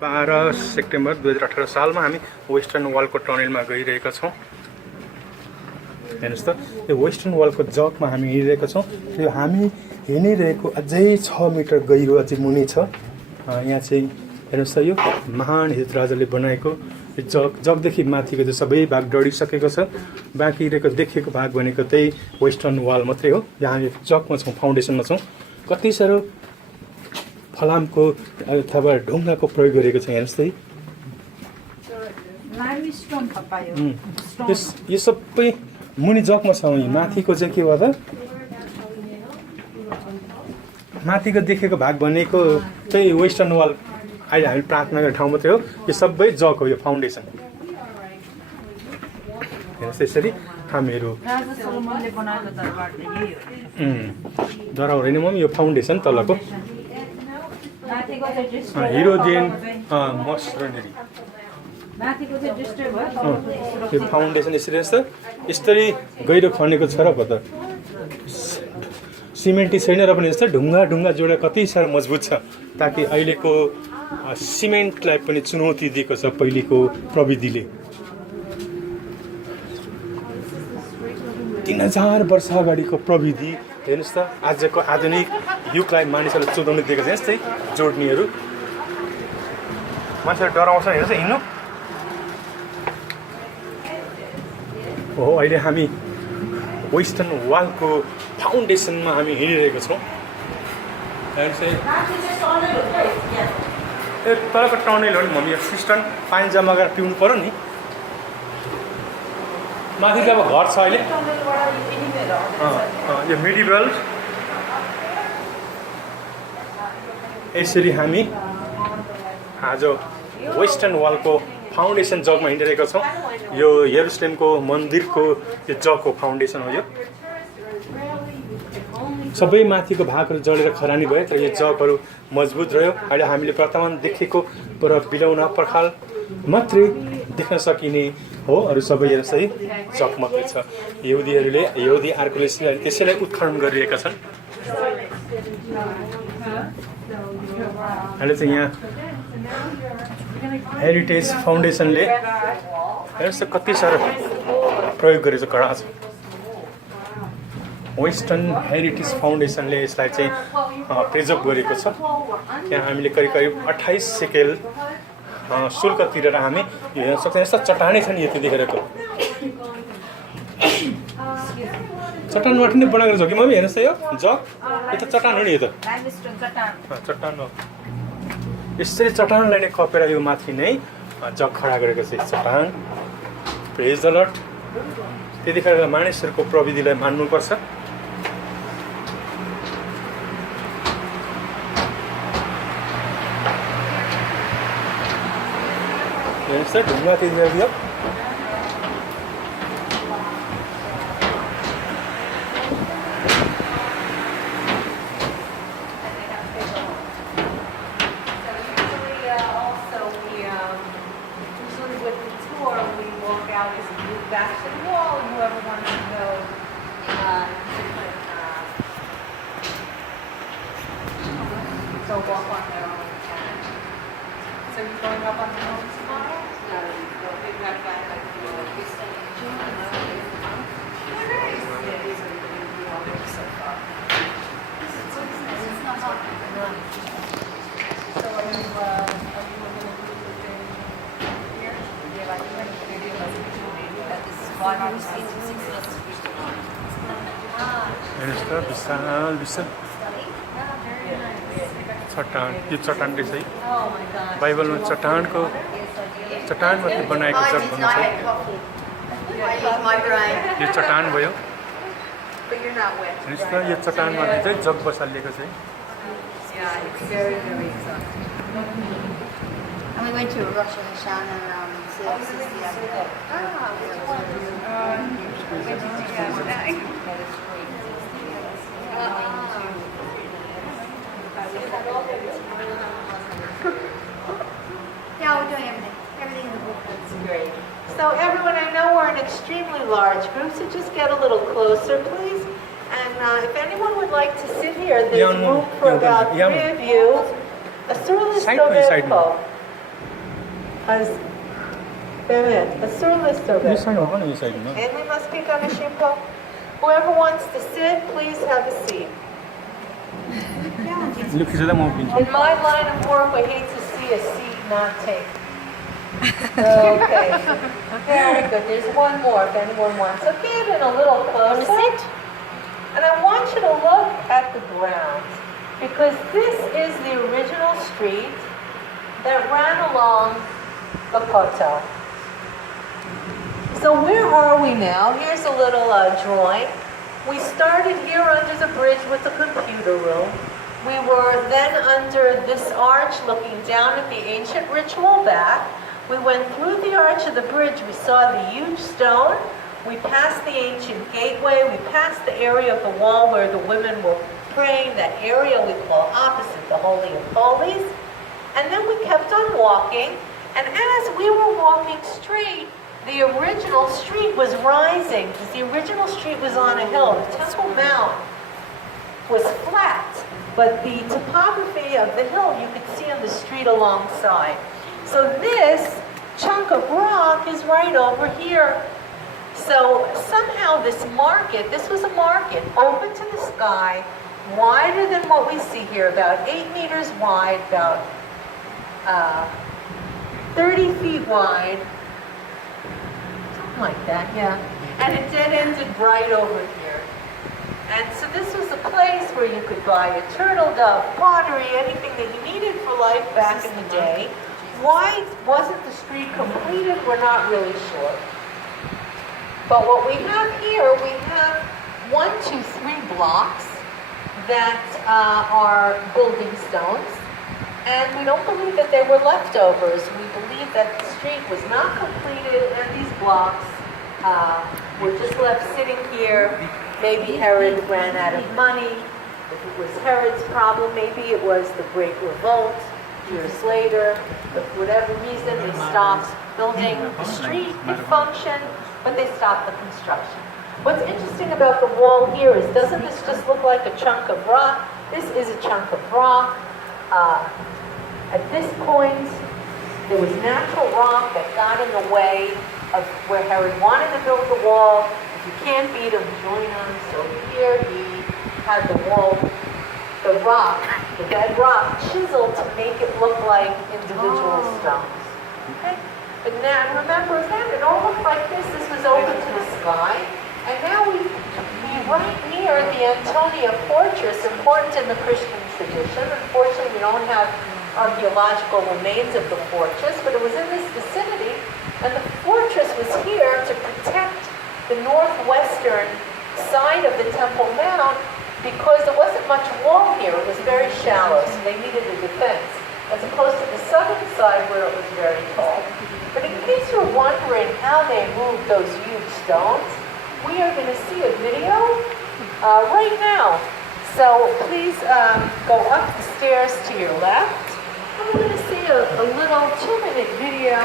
12 September 2018 सालमा हामी western वालको टनलमा गइरहेका छौँ। हेर्नुहोस् त, यो वेस्टर्न वालको जगमा हामी हिँडिरहेका छौँ। यो हामी हिँडिरहेको अझै 6 मिटर गहिरो अझै मुनि छ। यहाँ चाहिँ हेर्नुहोस् त, यो महान हित राजाले बनाएको जगदेखि माथिको चाहिँ सबै भाग डढिसकेको छ। बाँकी रहेको देखिएको भाग भनेको त्यही वेस्टर्न वाल मात्रै हो। यहाँ हामी जगमा छौँ, फाउन्डेसनमा छौँ। कति साह्रो फलामको अथवा ढुङ्गाको प्रयोग गरेको छ। हेर्नुहोस् त, यो सबै मुनि जगमा छ। माथिको चाहिँ के भयो त, माथिको देखेको भाग भनेको चाहिँ वेस्टर्न वाल, अहिले हामी प्रार्थना गर्ने ठाउँ मात्रै हो। यो सबै जग हो, यो फाउन्डेसन। हेर्नुहोस् यसरी हामीहरू दरा होइन, म यो फाउन्डेसन तलको हिरोदिन मसरनेरी यो फाउन्डेसन यसरी छ। यसरी गहिरो खनेको छ र पो त सिमेन्टी छैन र पनि यस्तो ढुङ्गा जोडेर कति साह्रो मजबुत छ, ताकि अहिलेको सिमेन्टलाई पनि चुनौती दिएको छ पहिलेको प्रविधिले। 3000 वर्ष अगाडिको प्रविधि हेर्नुहोस् त, आजको आधुनिक युगलाई मानिसहरूले चुनौती दिएको छ। यस्तै जोड्नेहरू मान्छेहरू डराउँछ। हेर्नुहोस् हिँड्नु हो। अहिले हामी वेस्टर्न वालको फाउन्डेसनमा हामी हिँडिरहेको छौँ। तलको टनल हो नि मम्मी, यो सिस्टम पानी जम्मा गरेर पिउनु पऱ्यो नि। माथि चाहिँ अब घर छ अहिले। यो मिडिभल यसरी हामी आज वेस्टर्न वालको फाउन्डेसन जगमा हिँडिरहेका छौँ। यो यरुशलेमको मन्दिरको यो जगको फाउन्डेसन हो। यो सबै माथिको भागहरू जलेर खरानी भयो, तर यो जगहरू मजबुत रह्यो। अहिले हामीले वर्तमान देखेको तर बिलौना पर्खाल मात्रै देख्न सकिने हो, अरू सबै सही जग मात्रै छ। यहुदी आर्कोलोजिस्टले त्यसैलाई उत्खनन गरिरहेका छन्। अहिले चाहिँ यहाँ हेरिटेज फाउन्डेसनले हेर्नुहोस् कति साह्रो प्रयोग गरेको कडा छ। वेस्टर्न हेरिटेज फाउन्डेसनले यसलाई चाहिँ प्रिजर्भ गरेको छ। यहाँ हामीले करिब 28 सेकेल शुल्क तिरेर हामी यो हेर्न सक्छौँ। यस्ता चट्टानै छ नि यति देखेरको चट्टानबाट नै बनाएको छ कि मम्मी? हेर्नुहोस् त, यो जग यो त चट्टान हो नि। यो त चट्टान हो। यसरी चट्टानलाई नै कपेर यो माथि नै जग खडा गरेको छ। चट्टान प्रेज द लर्ड। त्यतिखेर मानिसहरूको प्रविधिलाई मान्नुपर्छ। हेर्नुहोस् त, ढुङ्गा त्यतिखेर विशाल विशाल चट्टान। यो चट्टान रहेछ है, बाइबलमा चट्टान मात्रै बनाएको जग भन्नु छ। यो चट्टान भयो। हेर्नुहोस् त, यो चट्टानमाथि चाहिँ जग बसालिएको छ है। We went to Rosh Hashanah Yeah, we're doing everything. Everything in the book. That's great. So everyone, I know we're in extremely large groups, so just get a little closer, please. And if anyone would like to sit here, there's room for about 3 of you. A surly Side by side. אז באמת, אסור यो להסתובב. साइडमा हो नि यो साइडमा אין לי מספיק אנשים פה? Whoever wants to sit, please have a seat. लु खिच्दा म उभिन्छु In my line of work, I hate to see a seat not taken. Okay, very good. There's one more if anyone wants. So get in a little closer. And I want you to look at the ground because this is the original street that ran along the Kotel. So where are we now? Here's a little drawing. We started here under the bridge with the computer room. We were then under this arch looking down at the ancient ritual bath. We went through the arch of the bridge. We saw the huge stone. We passed the ancient gateway. We passed the area of the wall where the women were praying, that area we call opposite the Holy of Holies. And then we kept on walking. And as we were walking straight, the original street was rising because the original street was on a hill. The Temple Mount was flat, but the topography of the hill you could see on the street alongside. So this chunk of rock is right over here. So somehow this market, this was a market open to the sky, wider than what we see here, about 8 meters wide, about 30 feet wide, something like that, yeah. And it dead-ended right over here. And so this was a place where you could buy a turtle dove, pottery, anything that you needed for life back in the day. Why wasn't the street completed? We're not really sure. But what we have here, we have 1, 2, 3 blocks that are building stones. And we don't believe that they were leftovers. We believe that the street was not completed and these blocks were just left sitting here. Maybe Herod ran out of money. If it was Herod's problem, maybe it was the Great Revolt years later. But for whatever reason, they stopped building the street. It functioned, but they stopped the construction. What's interesting about the wall here is, doesn't this just look like a chunk of rock? This is a chunk of rock. At this point, there was natural rock that got in the way of where Herod wanted to build the wall. If you can't beat him, join him. So here he had the wall, the rock, the bedrock chiseled to make it look like individual stones. Okay? But now, remember again, it all looked like this. This was open to the sky. And now we right near the Antonia Fortress, important in the Christian tradition. Unfortunately, we don't have archaeological remains of the fortress, but it was in this vicinity, and the fortress was here to protect the northwestern side of the Temple Mount because there wasn't much wall here. It was very shallow, so they needed a defense, as opposed to the southern side where it was very tall. But in case you're wondering how they moved those huge stones, we are going to see a video right now. So please go up the stairs to your left. And we're going to see a little 2-minute video.